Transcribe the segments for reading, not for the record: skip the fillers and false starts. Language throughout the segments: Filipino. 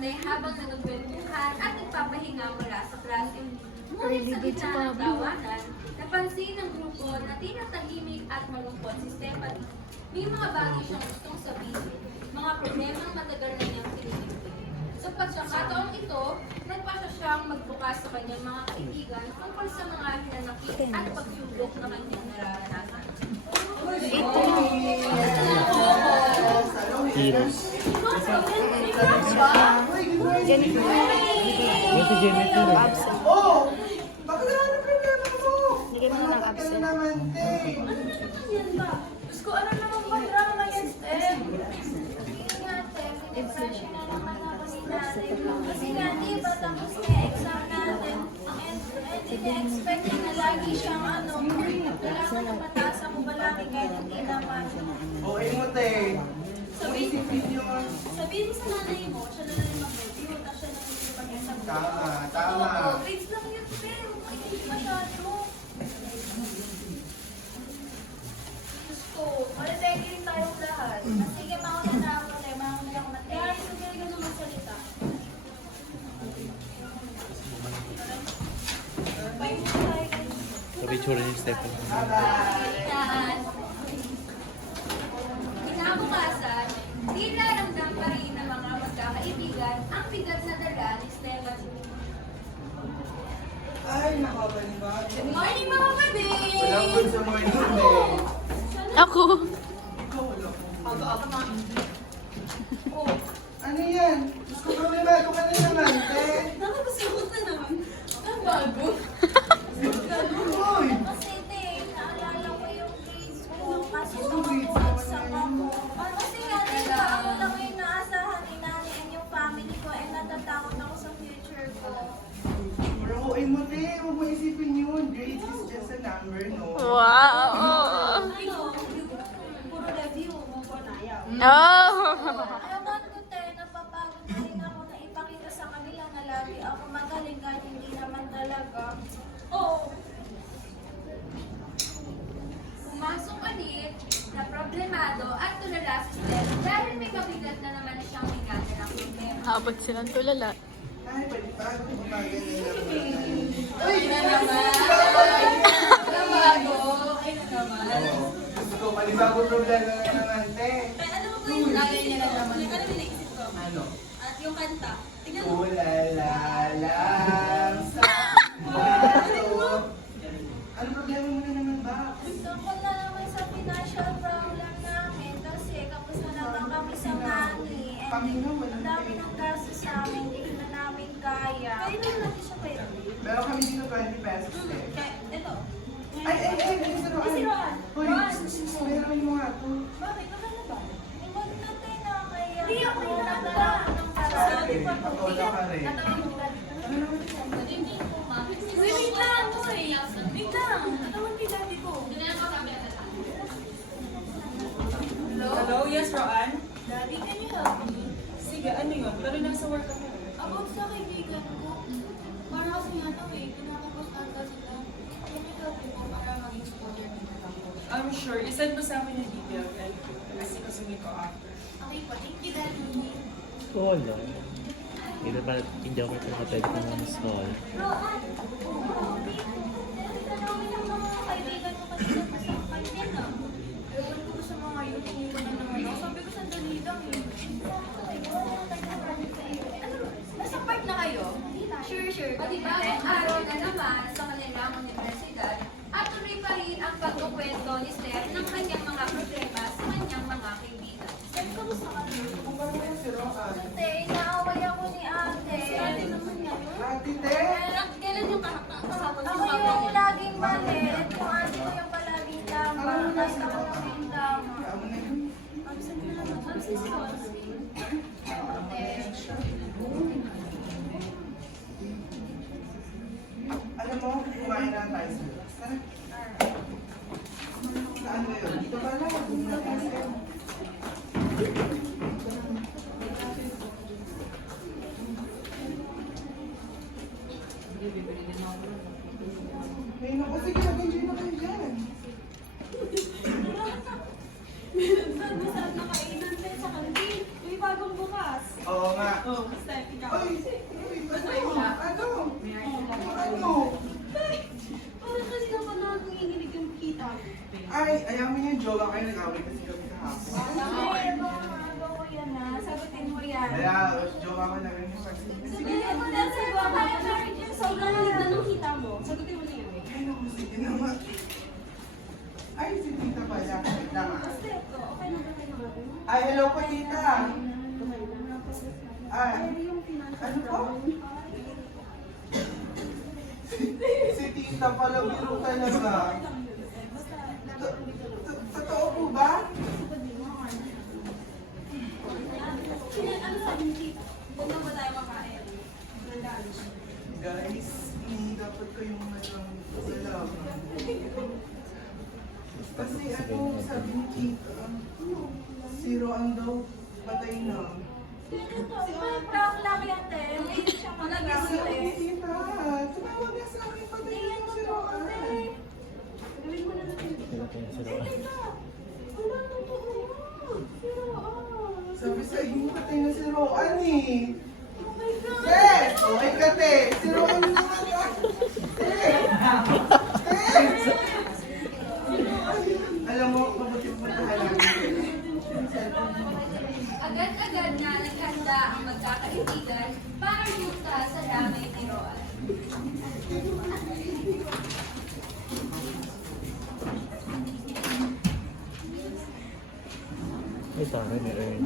estudyante habang nagkwentuhan at nagpapahinga mula sa klase. Ngunit sa gitna ng tawanan, napansin ng grupo na tinatahimik at malungkot si Stephanie. May mga bagay siyang gustong sabihin, mga problemang matagal na niyang tinitipid. Sa pagkakataong ito, nagpasya siyang magbukas sa kanyang mga kaibigan tungkol sa mga hinanakit at pagsubok na kanyang nararanasan. Absent. Oh! Bakit na ano problema mo? Bigyan mo ng absent. Ano naman, te? Diyos ko, ano naman ba drama yan, Steph? Depression na naman ako ni nanay. Kasi nga, di ba, tapos na exam natin. And ini-expect na lagi siyang kailangan na mataas ako balaki kahit hindi naman. Okay mo, te. Kung isipin yun. Sabihin mo sa nanay mo, siya na lang yung mag-review, tapos siya na yung pag-exam. Tama. Oo, grades lang yun, pero hindi masyado. Diyos ko, malibegi rin tayong lahat. Sige, mauna na ako, te. Mauna ako na, te. Kaya, sige ka na magsalita. Sabi tsura ni Stephen. Kinabukasan, tila ramdam pa rin ng mga magkakaibigan ang bigat na dala ni Stephanie. Ay, nakabaliba. Good morning, mga kabig! Walang good sa morning, te. Ako. Ikaw, wala. Ano yan? Gusto ko may bago ka na naman, te. Nakapasabot na naman. Ang bago. Uy! Kasi, te, naalala ko yung grades ko. Kasi nakapagsak ako. Kasi nga, te, ako lang yung naasahan ni nanay and yung family ko and natatakot ako sa future ko. Pero okay mo, te. Huwag mo isipin yun. Grades is just a number, no? Wow. Puro review, mo ko na ayaw. Oh. Ewan ko, te, napapagod na rin ako na ipakita sa kanila na lagi ako magaling kahit hindi naman talaga. Oo. Pumasok ulit na problemado at tulala si Steph dahil may kabigat na naman siyang hingatan ng problema. Habot silang tulala. Ay, pwede pa. Gumagan na naman. Ay, na naman! Bago! Ay, na naman! Gusto ko, palibago problema na naman, te. Ano mo ba yung lagay niya na naman? Ano ninaisip ko? Ano? At yung kanta. Tingnan mo. Ulala lang sa bato. Ano problema mo na naman ba? Tungkol na naman sa financial problem namin kasi kapos na naman kami sa money. And Panginoon, ang dami ng gastos sa amin, hindi na namin kaya. Kaya na natin siya pwede. Meron kami dito 20 pesos, te. Kaya, ito. Ay, si Roan. Si Roan. Hoy, Roan. meron mo nga to. Bakit? Maganda ba? Huwag na tayo na kaya. Hindi ako yung nagdala ng para. Patola ka rin. Wait lang, boy. Wait lang. Natawan kay daddy ko. Hello? Yes, Roan? Daddy, can you help me? Sige, ano yun? Pero nasa work ako. About sa kaibigan ko. Para kasi ano pinakapos ata sila. Can you help me po para maging supporter nila ako? I'm sure. Isend mo sa akin yung detail. Kasi kasumi ko after. Okay po, thank you, daddy. Wala. Hindi pa, hindi ako makapagpapag ng mga small. Roan! Tanawin ang mga kaibigan ko kanina masakay din ah. Ewan ko sa mga yun, hindi ko na naman ako. Sabi ko sandali lang eh. Ano, nasa park na kayo? Sure. Panibagong araw na naman sa kanilang universidad at tuloy pa rin ang pagkukwento ni Steph ng kanyang mga problema sa kanyang mga kaibigan. Steph, kamusta ka? Ang barang si Roan. Ate, inaaway ako ni ate. Si ate naman yan. Ate, te. Kailan yung kahapon? Ako yung laging mali at yung ate ko yung palaging tama. Kahit ako lang yung tama. Amo na yun. Absent na naman. Absent ka. Ate. Alam mo, kumain na tayo sa labas. Tara. Saan ba yun? Dito ba lang? Dito ba lang? May naku, sige, nag-enjoy na kayo dyan. Masarap na kainan sa kantin. May bagong bukas. Oo nga. Oh, Steffi. Ay! Ano? Ano? Parang kasi naman nanginginig yung kita. Ay, ayamin yung jowa kayo nag-away kasi kami kahapon. Ay, ano ko yan na. Sagutin mo yan. Kaya, jowa ka na rin yung kasi. Sagutin mo na sa iba. Sobrang lig na nung kita mo. Sagutin mo na yan. Ay, naku, sige naman. Ay, si tita pala. Wait lang ah. Step ko. Okay na ba kayo natin? Ay, hello po tita. Ay, ano po? Si tita pala, biro talaga. Totoo po ba? Ano sabi ni tita? Huwag na ba tayo makain? Guys, hindi dapat kayong malang salamat. Kasi ano, sabi ni tita, si Roan daw patay na. Prank lang yan, te. Hindi siya Kasi malagamit, ang eh. tita, tumawag na sa akin, patay na daw si Roan. Gawin mo na natin. Sila po yung sila. Wala, totoo yan. Pero, Sabi sa inyo, patay na si Roan eh. oh my God. Yes! Okay ka, te. Si Roan na nga. Alam mo, mabuti-butihan natin. Agad-agad na naghanda ang magkakaibigan para yukta sa damay ni Roan. Ay, tama ni Ren.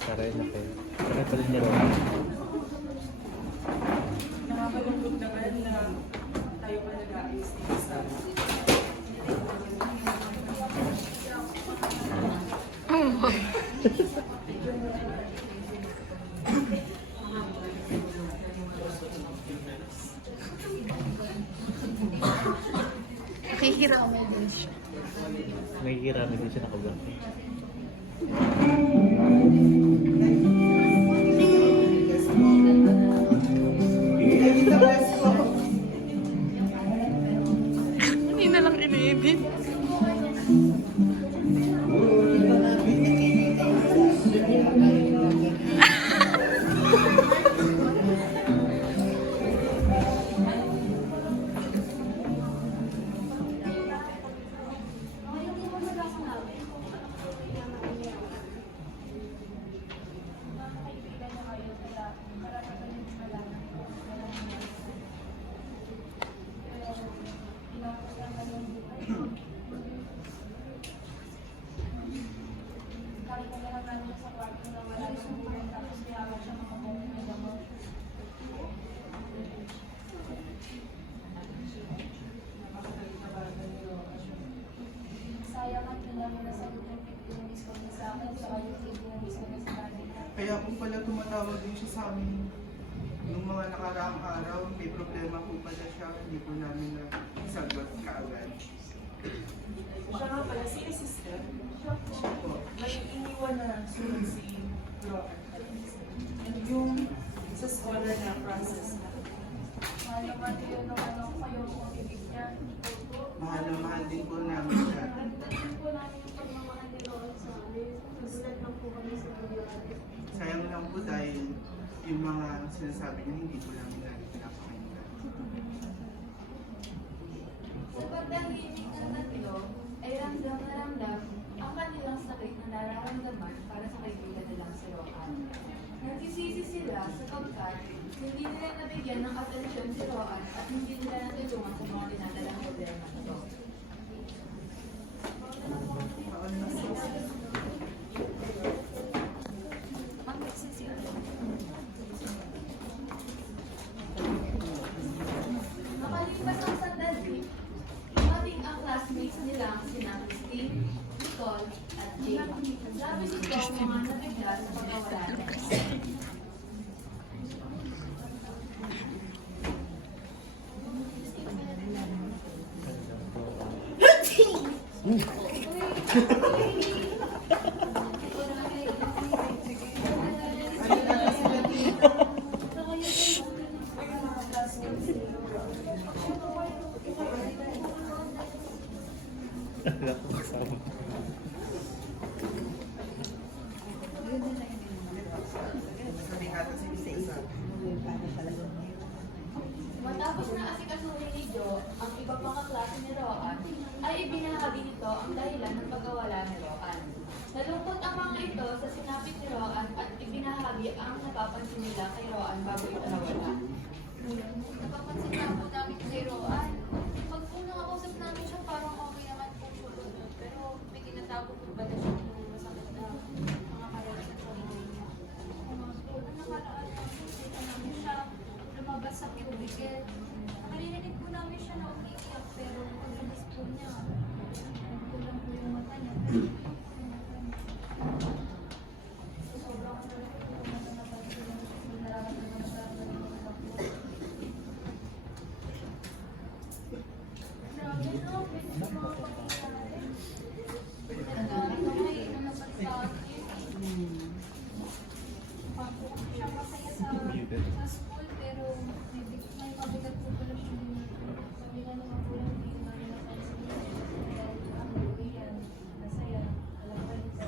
Saray na kayo. Saray pa rin niya rin. Nakakalungkot naman na tayo pa nag-aayos dito sa Nakikiramay din siya. Nagkikirami din siya nakabang. Tita, bless po. Hindi na lang iniibig. Kaya po pala tumatawag din siya sa amin. Nung mga nakaraang araw, may problema po pala siya. Hindi po namin na sagot kaagad. siya nga pala, si assistant. Siya po. May iniwan na sunod si Roan. And yung sa scholar na process na. Mahal na mahal din po namin siya. Sayang lang po dahil yung mga sinasabi niya hindi po namin natin pinapakinggan. Sa pagdahimik ng tatlo, ay ramdam na ramdam ang kanilang sakit na nararamdaman para sa kaibigan nilang si Roan. Nagsisisi sila sapagkat hindi nila nabigyan ng atensyon si Roan at hindi nila natulungan sa mga dinadalang problema nito. Makalipas ang sandali, dumating ang classmates nilang sina Christine, Nicole, at Jane. Labis ito ang mga nabigla sa pagkawala nila. Wala ko kasama. napapansin nila kay Roan bago ito nawala? Napapansin na po namin kay Roan. Pag po nakakausap namin siya, parang okay naman po siya po doon. Pero may tinatago po ba na siya ng masakit na mga karanasan sa buhay niya? Ang nakaraan po, nakita namin siya lumabas sa cubicle. Nakalinig po namin siya na umiiyak, pero pagkabas po niya, kulang po yung mata niya. Sobrang sa school, pero may mabigat po pala siya dito. Sabi nga naman po lang, hindi namin napansin. Dahil ang buhay yan, masaya, alam pa rin sa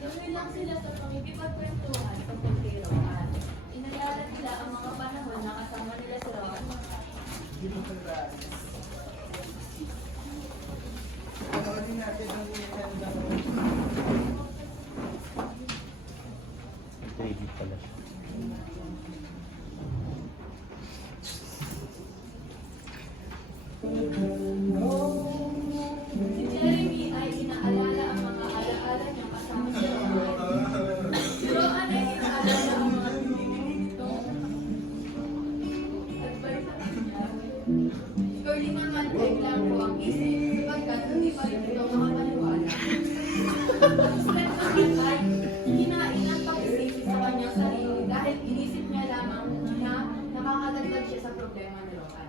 Gawin lang sila sa pangipipagkwentuhan pagod kay Roan. Inalala nila ang mga panahon na kasama nila si Roan. Panoorin natin ang weekend na Credit pala siya. Si Jeremy ay inaalala ang mga alaala niyang kasama si Roan. Si Roan ay inaalala ang mga nito. Advice sa kanya. Ikaw di man man lang po ang isip, sapagkat hindi pa rin ito makapaniwala. Ang stress ng ay hinain ang pag-isip sa kanyang sarili dahil inisip niya lamang na nakakadagdag siya sa problema ni Roan.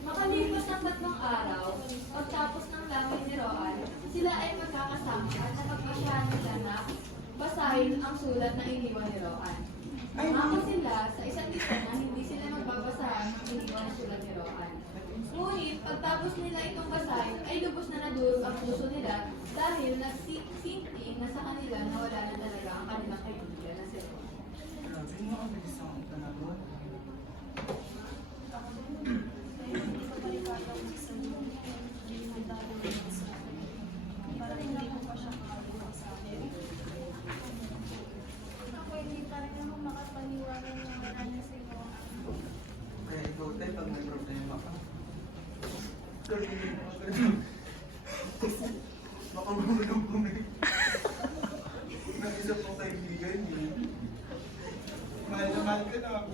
Makalipas ng 3 araw, pagtapos ng laway ni Roan, sila ay magkakasama at napagpasyahan nila na basahin ang sulat na iniwan ni Roan. Ako sila sa isang isa na hindi sila magbabasahan ng iniwan na sulat ni Roan. Ngunit pagtapos nila itong basahin ay lubos na nadurog ang puso nila dahil nagsinti na sa kanila na wala na talaga ang kanilang kaibigan na si Roan. grabe mo ang bilis ang panahon. Kaya ikaw tayo pag may problema ka. Baka mahulog ko na ng isa pong kaibigan niyo. Mahal na mahal ka na ako.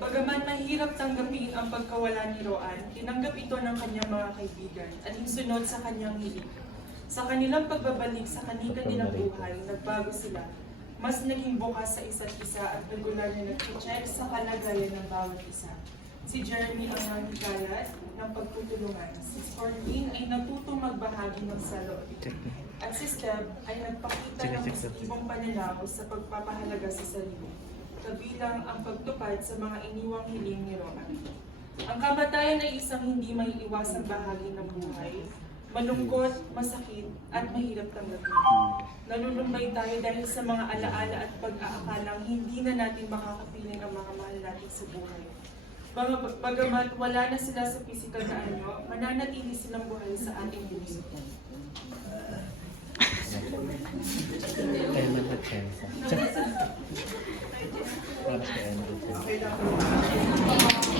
Bagaman mahirap tanggapin ang pagkawala ni Roan, tinanggap ito ng kanyang mga kaibigan at hinsunod sa kanyang hiling. Sa kanilang pagbabalik sa kanilang buhay, nagbago sila. Mas naging bukas sa isa't isa at regular na nag-check sa kalagayan ng bawat isa. Si Jeremy ang nanghigalat ng pagtutulungan. Si Sportine ay natutong magbahagi ng salo. At si Steb ay nagpakita ng positibong pananaw sa pagpapahalaga sa sarili, kabilang ang pagtupad sa mga iniwang hiling ni Roan. Ang kamatayan ay isang hindi may iwasang bahagi ng buhay, malungkot, masakit, at mahirap tanggapin. Nalulumbay tayo dahil sa mga alaala at pag-aakalang hindi na natin makakapiling ang mga mahal natin sa buhay. Bagamat wala na sila sa pisikal na anyo, mananatili silang buhay sa ating puso. Kaya man na chance.